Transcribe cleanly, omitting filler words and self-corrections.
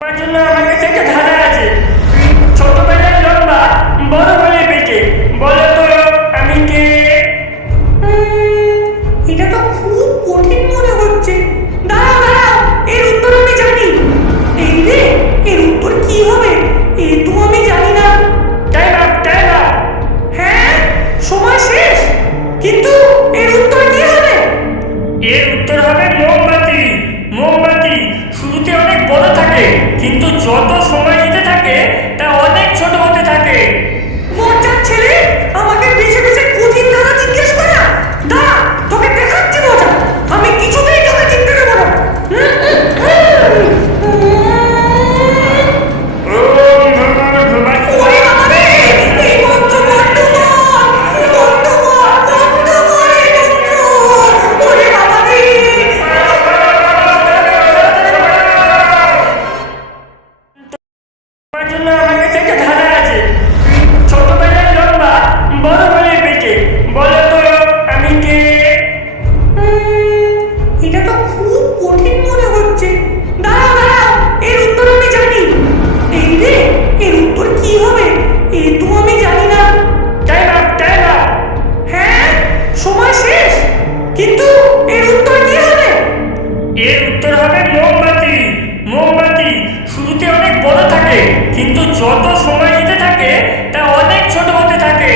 আমার জন্য আমার কাছে একটা ধাঁধা আছে। ছোটবেলায় লম্বা, বড় হলে পেটে, বলো তো আমি কে? এটা তো খুব কঠিন মনে হচ্ছে। দাঁড়াও দাঁড়াও, এর উত্তর আমি জানি। এই রে, এর উত্তর কি হবে? এ তো আমি জানি না। Time up, time up. হ্যাঁ, সময় শেষ। কিন্তু এর উত্তর কি হবে? এর উত্তর হবে মোমবাতি। মোমবাতি শুরুতে অনেক বড় থাকে, কিন্তু যত সময় যেতে থাকে তা অনেক ছোট হতে থাকে। মজার ছেলে, আমাকে বেছে বেছে কঠিন ধাঁধা জিজ্ঞেস করা। দাঁড়া, তোকে দেখাচ্ছি মজা। আমি কিছুতেই তোকে জিততে দেবো না। ওরে বাবা রে, এই মন্ত্র বন্ধ কর, বন্ধ কর, বন্ধ কর এই মন্ত্র। ওরে বাবা রে। আমার জন্য আমার কাছে একটা ধাঁধা আছে। ছোটবেলায় লম্বা, বড় হলে পেটে, বলো তো আমি কে? এটা তো খুব কঠিন মনে হচ্ছে। দাঁড়াও দাঁড়াও, এর উত্তর আমি জানি। এই রে, এর উত্তর কি হবে? এ তো আমি জানি না। Time up, time up. হ্যাঁ, সময় শেষ। কিন্তু এর উত্তর কি হবে? এর উত্তর হবে মোমবাতি। মোমবাতি শুরুতে অনেক বড় থাকে, কিন্তু যত সময় যেতে থাকে তা অনেক ছোট হতে থাকে।